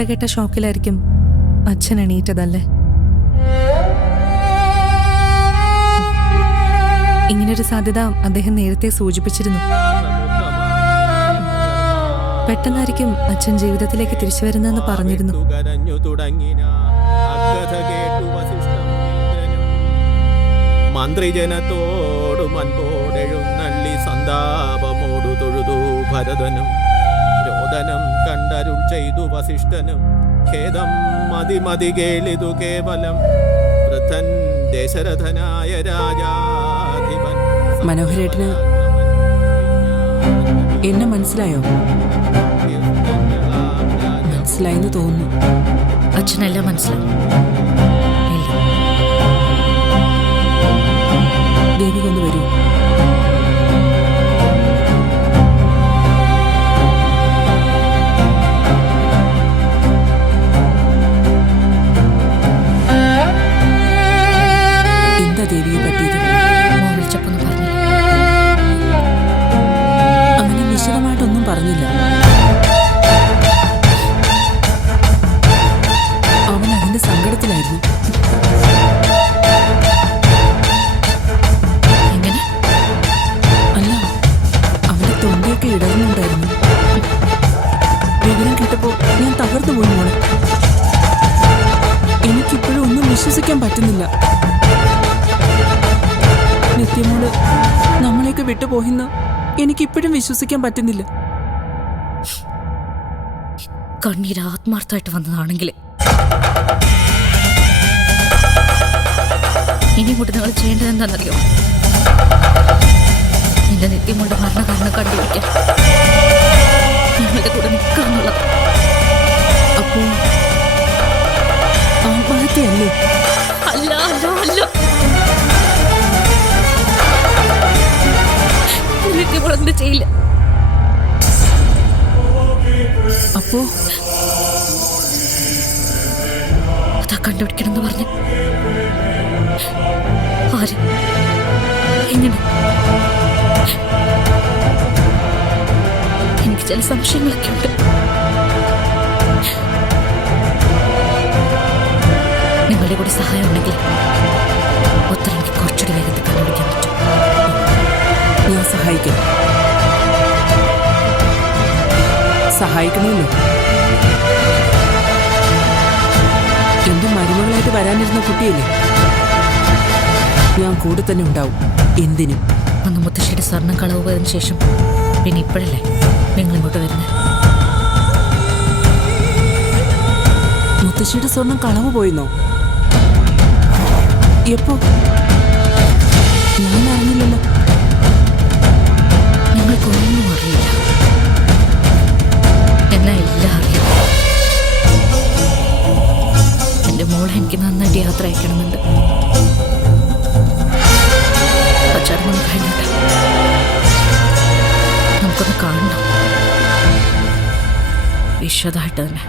വാർത്ത കേട്ട ഷോക്കിലായിരിക്കും അച്ഛൻ എണീറ്റതല്ലേ? ഇങ്ങനൊരു സാധ്യത അദ്ദേഹം നേരത്തെ സൂചിപ്പിച്ചിരുന്നു. പെട്ടെന്നായിരിക്കും അച്ഛൻ ജീവിതത്തിലേക്ക് തിരിച്ചു വരുന്നതെന്ന് പറഞ്ഞിരുന്നു. മന്ത്രിജനത്തോടും അൻപോടെഴുന്നള്ളി സന്താപമോടു തൊഴുതു ഭരതനും രോദനം കണ്ടരുൾ ചെയ്തു വസിഷ്ഠനും ഖേദം മതി കേളിതു കേവലം വൃദ്ധൻ ദശരഥനായ രാജാധിപൻ. മനോഹരേട്ടന് എന്നെ മനസ്സിലായോ? മനസ്സിലായെന്ന് തോന്നുന്നു. അച്ഛനെല്ലാം മനസ്സിലായി. ദേവി കൊണ്ട് വരൂ. എന്താ ദേവിയെ പറ്റിയത്? വിളിച്ചപ്പൊന്നും പറഞ്ഞില്ല. അങ്ങനെ വിശദമായിട്ടൊന്നും പറഞ്ഞില്ല. അവൻ അതിന്റെ സങ്കടത്തിലായിരുന്നു. അല്ല, അവന്റെ തൊണ്ടയൊക്കെ ഇടറുന്നുണ്ടായിരുന്നു. വിവരം കേട്ടപ്പോ ഞാൻ തകർന്നു പോയി മോളെ. എനിക്കിപ്പോഴും ഒന്നും വിശ്വസിക്കാൻ പറ്റുന്നില്ല. നിത്യമോള് നമ്മളെയൊക്കെ വിട്ടുപോയിന്ന് എനിക്കിപ്പോഴും വിശ്വസിക്കാൻ പറ്റുന്നില്ല. കണ്ണീര് ആത്മാർത്ഥമായിട്ട് വന്നതാണെങ്കിൽ ഇനി കൂട്ടി നിങ്ങൾ ചെയ്യേണ്ടത് എന്താണെന്നറിയോ? എന്റെ നിത്യമോളുടെ മരണകാരണം കണ്ടുപിടിക്കാൻ ഞങ്ങളുടെ കൂടെ നിൽക്കാന്നുള്ളത്. അപ്പോ ആത്മഹത്യയല്ലേ? അല്ല അല്ല അല്ല, നിത്യമോളെന്ത് ചെയ്യില്ല. അപ്പോ അതാ കണ്ടുപിടിക്കണം എന്ന് പറഞ്ഞു. ആര്, എങ്ങനെ? എനിക്ക് ചില സംശയങ്ങളൊക്കെ ഉണ്ട്. നിങ്ങളുടെ കൂടെ സഹായം ഉണ്ടെങ്കിൽ ഉത്തരം എനിക്ക് കുറച്ചുകൂടി വേഗത്തിൽ കണ്ടുപിടിക്കാൻ പറ്റും. ഞാൻ സഹായിക്കാം. സഹായിക്കണമല്ലോ. എന്റെ മരുമകളായിട്ട് വരാനിരുന്ന കുട്ടിയല്ലേ? ഞാൻ കൂടെ തന്നെ ഉണ്ടാവും. എന്തിനും. അന്ന് മുത്തശ്ശിയുടെ സ്വർണം കളവ് പോയതിനു ശേഷം പിന്നെ ഇപ്പോഴല്ലേ നിങ്ങൾ ഇങ്ങോട്ട് വരുന്നത്? മുത്തശ്ശിയുടെ സ്വർണം കളവ് പോയെന്നോ? എപ്പോ? ഞാൻ അറിഞ്ഞില്ലല്ലോ. നിങ്ങൾക്കൊന്നും അറിയില്ല. എന്നാ എല്ലാം അറിയാം. എന്റെ മോളെ എനിക്ക് നന്നായിട്ട് യാത്ര അയക്കണമെന്നുണ്ട്. ചടങ്ങൊന്നും കഴിഞ്ഞിട്ട് നമുക്കൊന്ന് കാണണം. വിശദമായിട്ട് തന്നെ.